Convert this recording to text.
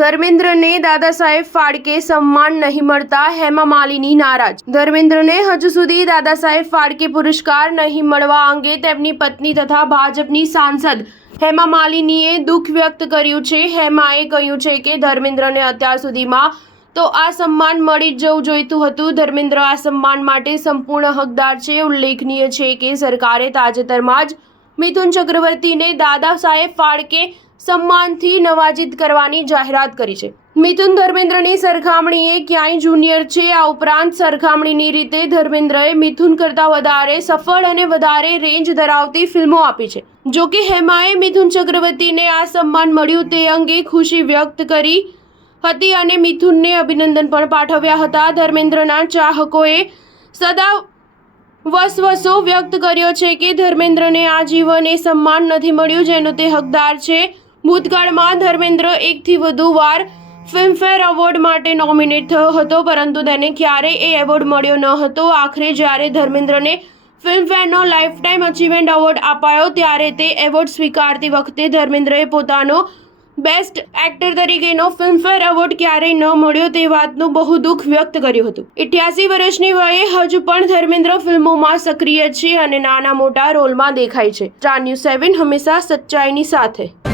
ધર્મેન્દ્રને દાદા સાહેબ ફાળકે સન્માન નહીં મળતા હેમા માલિની નારાજ। ધર્મેન્દ્રને હજુ સુધી દાદા સાહેબ ફાળકે પુરસ્કાર નહીં મળવા અંગે તેમની પત્ની તથા ભાજપની સાંસદ હેમા માલિનીએ દુઃખ વ્યક્ત કર્યું છે। હેમાએ કહ્યું છે કે ધર્મેન્દ્રને અત્યાર સુધીમાં તો આ સન્માન મળી જવું જોઈતું હતું। ધર્મેન્દ્ર આ સન્માન માટે સંપૂર્ણ હકદાર છે। ઉલ્લેખનીય છે કે સરકારે તાજેતરમાં જ મિથુન ચક્રવર્તીને દાદા સાહેબ ફાળકે સન્માનથી નવાજીત કરવાની જાહેરાત કરી છે। મિથુન ધર્મેન્દ્રની સરખામણીએ ક્યાંય જુનિયર છે। આ ઉપરાંત સરખામણીની રીતે ધર્મેન્દ્રએ મિથુન કરતાં વધારે સફળ અને વધારે રેન્જ ધરાવતી ફિલ્મો આપી છે। જો કે હેમાએ મિથુન ચક્રવર્તીને આ સન્માન મળ્યું તે અંગે ખુશી વ્યક્ત કરી હતી અને મિથુનને અભિનંદન પણ પાઠવ્યા હતા। ધર્મેન્દ્રના ચાહકોએ સદા વસવસો વ્યક્ત કર્યો છે કે ધર્મેન્દ્રને આજીવન એ સન્માન નથી મળ્યું જેનો તે હકદાર છે। ભૂતકાળમાં ધર્મેન્દ્ર એકથી વધુ વાર ફિલ્મફેર એવોર્ડ માટે નોમિનેટ થયો હતો પરંતુ તેને ક્યારેય એ એવોર્ડ મળ્યો ન હતો। આખરે જ્યારે ધર્મેન્દ્રને ફિલ્મફેરનો લાઈફ ટાઈમ અચીવમેન્ટ એવોર્ડ અપાયો ત્યારે તે એવોર્ડ સ્વીકારતી વખતે ધર્મેન્દ્રએ પોતાનો બેસ્ટ એક્ટર તરીકેનો ફિલ્મફેર એવોર્ડ ક્યારેય ન મળ્યો તે વાતનું બહુ દુઃખ વ્યક્ત કર્યું હતું। 88 વર્ષની વયે હજુ પણ ધર્મેન્દ્ર ફિલ્મોમાં સક્રિય છે અને નાના મોટા રોલમાં દેખાય છે। સ્ટાર ન્યૂઝ 7 હંમેશા સચ્ચાઈની સાથે।